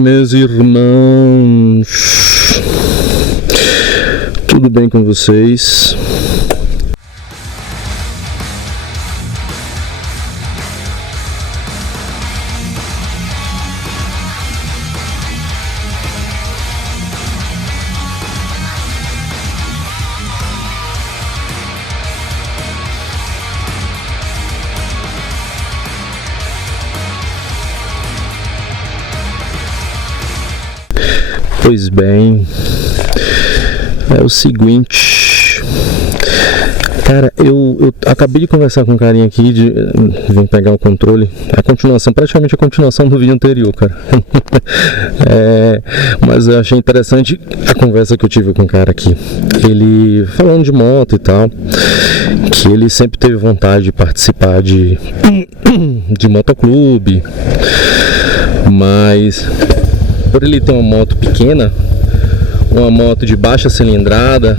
Meus irmãos, tudo bem com vocês? Pois bem, é o seguinte, cara, eu acabei de conversar com um carinha aqui, vim pegar o controle, praticamente a continuação do vídeo anterior, cara. Mas eu achei interessante a conversa que eu tive com o cara aqui, ele falando de moto e tal, que ele sempre teve vontade de participar de motoclube, mas por ele ter uma moto pequena, uma moto de baixa cilindrada,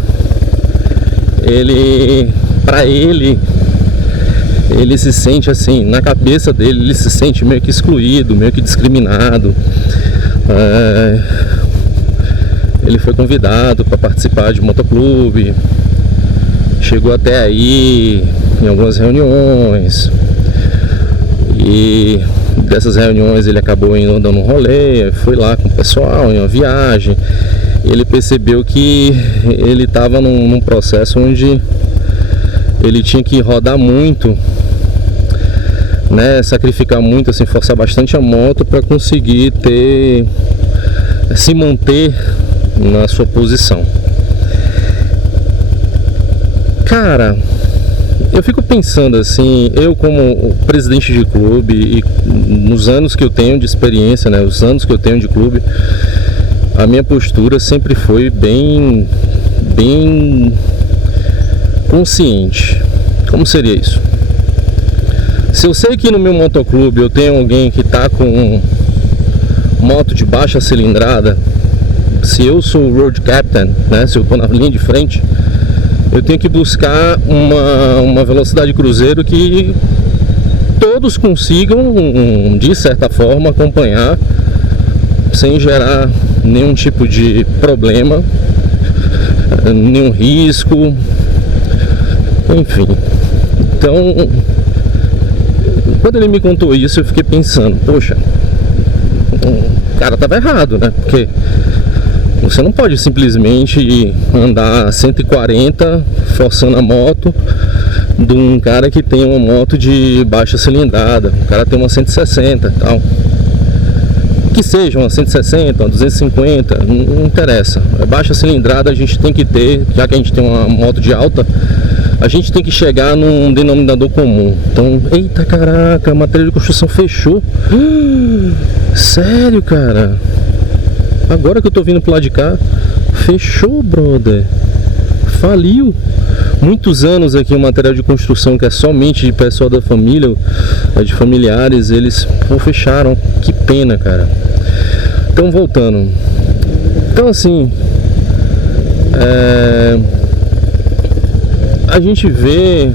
ele se sente assim, na cabeça dele, ele se sente meio que excluído, meio que discriminado. Ele foi convidado para participar de motoclube, chegou até aí em algumas reuniões, e dessas reuniões ele acabou indo dando um rolê, foi lá com o pessoal em uma viagem. Ele percebeu que ele estava num processo onde ele tinha que rodar muito, né, sacrificar muito, assim, forçar bastante a moto para conseguir se manter na sua posição. Cara, eu fico pensando assim, eu como presidente de clube e nos anos que eu tenho de experiência, né, os anos que eu tenho de clube, a minha postura sempre foi bem consciente. Como seria isso? Se eu sei que no meu motoclube eu tenho alguém que está com moto de baixa cilindrada, se eu sou o road captain, né, se eu estou na linha de frente, eu tenho que buscar uma velocidade cruzeiro que todos consigam, de certa forma, acompanhar sem gerar nenhum tipo de problema, nenhum risco, enfim. Então, quando ele me contou isso, eu fiquei pensando, poxa, o cara estava errado, né? Porque você não pode simplesmente andar 140 forçando a moto de um cara que tem uma moto de baixa cilindrada. O cara tem uma 160 e tal. Que seja uma 160, uma 250, não interessa. A baixa cilindrada a gente tem que ter, já que a gente tem uma moto de alta, a gente tem que chegar num denominador comum. Então, eita caraca, a matéria de construção fechou. Sério, cara? Agora que eu tô vindo pro lado de cá, fechou, brother. Faliu. Muitos anos aqui, o material de construção que é somente de pessoal da família, de familiares, eles fecharam. Que pena, cara. Então, voltando. Então, assim, a gente vê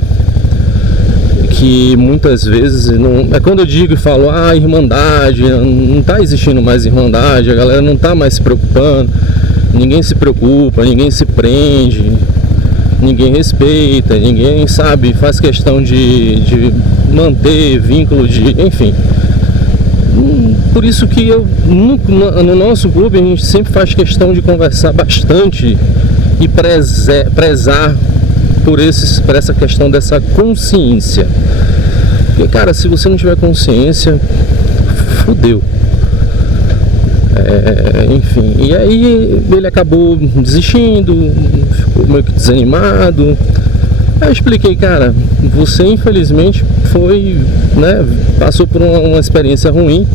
que muitas vezes, quando eu digo e falo, irmandade, não tá existindo mais irmandade, a galera não tá mais se preocupando, ninguém se preocupa, ninguém se prende, ninguém respeita, ninguém, sabe, faz questão de manter vínculo enfim. Por isso que no nosso clube a gente sempre faz questão de conversar bastante e prezar por essa questão dessa consciência. Porque, cara, se você não tiver consciência, fudeu. Enfim, e aí ele acabou desistindo, ficou meio que desanimado. Aí eu expliquei, cara, você infelizmente foi, né, passou por uma experiência ruim,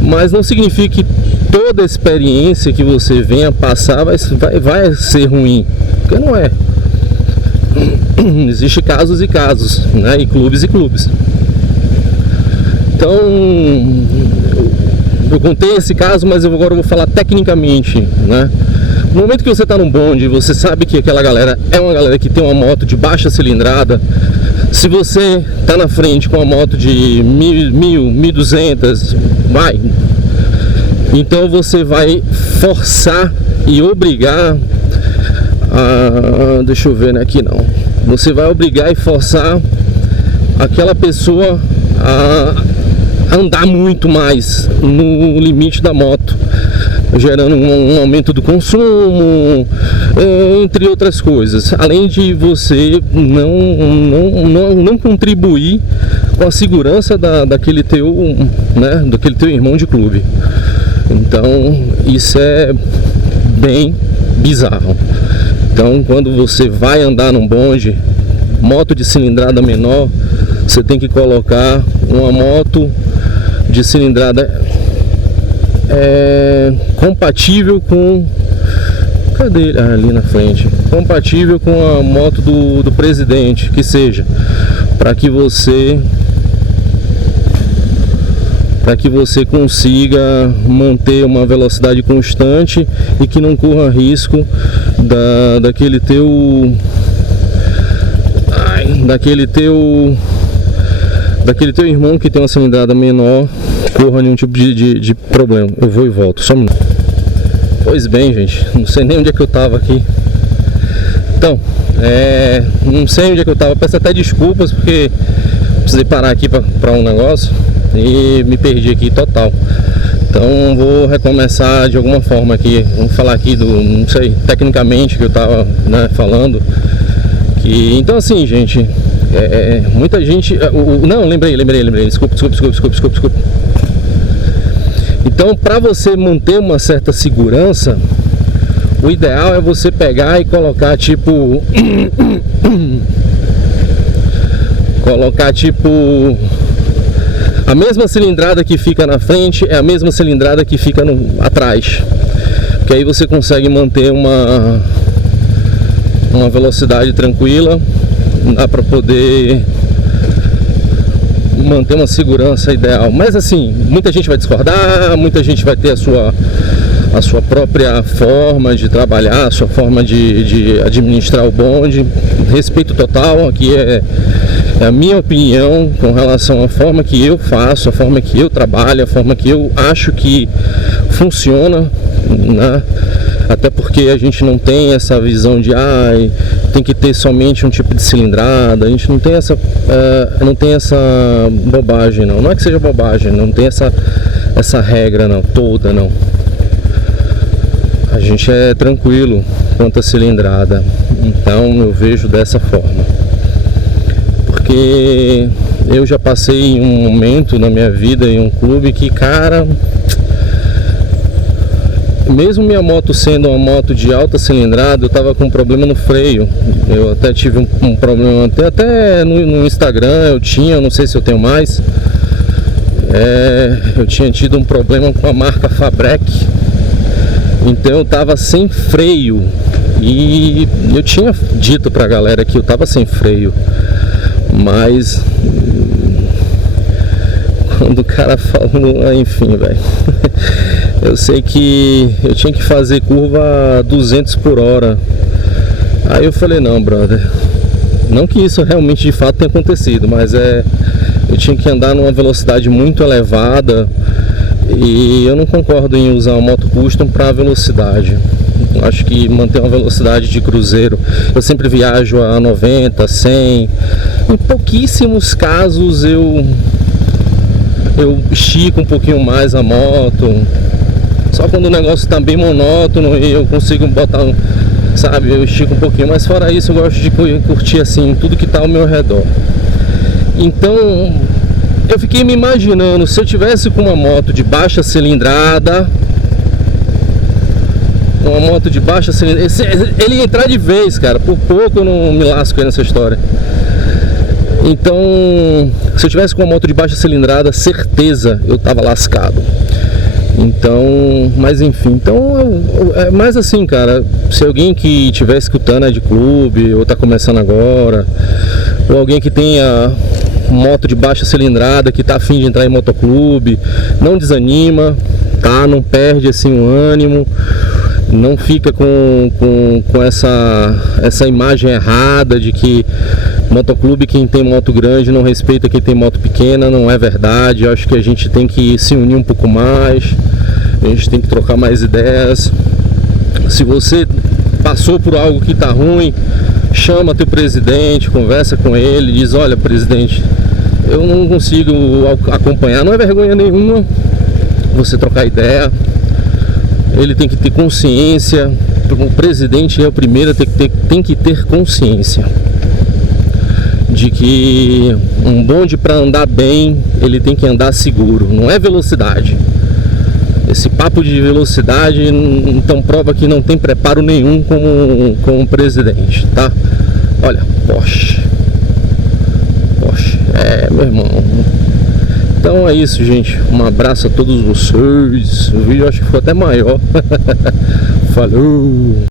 mas não significa que toda experiência que você venha passar vai ser ruim, porque não é. Existem casos e casos, né, e clubes e clubes. Então, eu contei esse caso, mas agora eu vou falar tecnicamente, né? No momento que você está num bonde, você sabe que aquela galera é uma galera que tem uma moto de baixa cilindrada. Se você está na frente com uma moto de 1.200, Então você vai forçar e obrigar a, deixa eu ver, né, aqui não. Você vai obrigar e forçar aquela pessoa a andar muito mais no limite da moto, gerando um aumento do consumo, entre outras coisas, além de você não contribuir com a segurança daquele teu, né, daquele teu irmão de clube. Então isso é bem bizarro. Então quando você vai andar num bonde, moto de cilindrada menor, você tem que colocar uma moto de cilindrada compatível com, cadê ele? Ali na frente, compatível com a moto do presidente, que seja, para que você consiga manter uma velocidade constante e que não corra risco daquele teu irmão que tem uma cilindrada menor corra nenhum tipo de problema. Eu vou e volto, só um minuto. Pois bem, gente, não sei nem onde é que eu tava aqui. Então, não sei onde é que eu tava, peço até desculpas porque precisei parar aqui para um negócio e me perdi aqui total. Então vou recomeçar de alguma forma aqui. Vamos falar aqui não sei, tecnicamente que eu tava, né, falando. Então assim, gente, muita gente... Não, lembrei. Desculpa. Então, para você manter uma certa segurança, o ideal é você pegar e colocar tipo... a mesma cilindrada que fica na frente é a mesma cilindrada que fica atrás. Que aí você consegue manter uma velocidade tranquila. Dá para poder manter uma segurança ideal. Mas assim, muita gente vai discordar, muita gente vai ter a sua própria forma de trabalhar, a sua forma de administrar o bonde. Respeito total, aqui é a minha opinião com relação à forma que eu faço, a forma que eu trabalho, a forma que eu acho que funciona, né? Até porque a gente não tem essa visão de tem que ter somente um tipo de cilindrada. A gente não tem essa bobagem, não é que seja bobagem, não tem essa regra não, toda não. A gente é tranquilo quanto a cilindrada. Então eu vejo dessa forma, porque eu já passei um momento na minha vida em um clube que, cara, mesmo minha moto sendo uma moto de alta cilindrada, eu tava com um problema no freio. Eu até tive um problema, até no Instagram eu não sei se eu tenho mais. Eu tinha tido um problema com a marca Fabrec. Então eu tava sem freio. E eu tinha dito pra galera que eu tava sem freio. Mas quando o cara falou, enfim, velho. Eu sei que eu tinha que fazer curva a 200 por hora. Aí eu falei, não, brother, não que isso realmente de fato tenha acontecido, mas eu tinha que andar numa velocidade muito elevada. E eu não concordo em usar uma moto custom para velocidade. Eu acho que manter uma velocidade de cruzeiro, eu sempre viajo a 90, 100. Em pouquíssimos casos eu estico um pouquinho mais a moto. Só quando o negócio tá bem monótono e eu consigo botar, sabe, eu estico um pouquinho. Mas fora isso, eu gosto de curtir assim tudo que tá ao meu redor. Então eu fiquei me imaginando, se eu tivesse com uma moto de baixa cilindrada, ele ia entrar de vez, cara. Por pouco eu não me lasco aí nessa história. Então, se eu tivesse com uma moto de baixa cilindrada, certeza eu tava lascado. Então, mas enfim, então é mais assim, cara. Se alguém que estiver escutando é de clube ou tá começando agora, ou alguém que tenha moto de baixa cilindrada que tá a fim de entrar em motoclube, não desanima, tá? Não perde assim o ânimo, não fica com essa imagem errada de que motoclube, quem tem moto grande não respeita quem tem moto pequena. Não é verdade. Eu acho que a gente tem que se unir um pouco mais. A gente tem que trocar mais ideias. Se você passou por algo que tá ruim, chama teu presidente, conversa com ele, diz: olha, presidente, eu não consigo acompanhar. Não é vergonha nenhuma você trocar ideia. Ele tem que ter consciência. O presidente é o primeiro, tem que ter consciência de que um bonde, para andar bem, ele tem que andar seguro, não é velocidade. Esse papo de velocidade então prova que não tem preparo nenhum como um presidente, tá? Olha, Porsche, meu irmão. Então é isso, gente. Um abraço a todos vocês. O vídeo acho que foi até maior. Falou!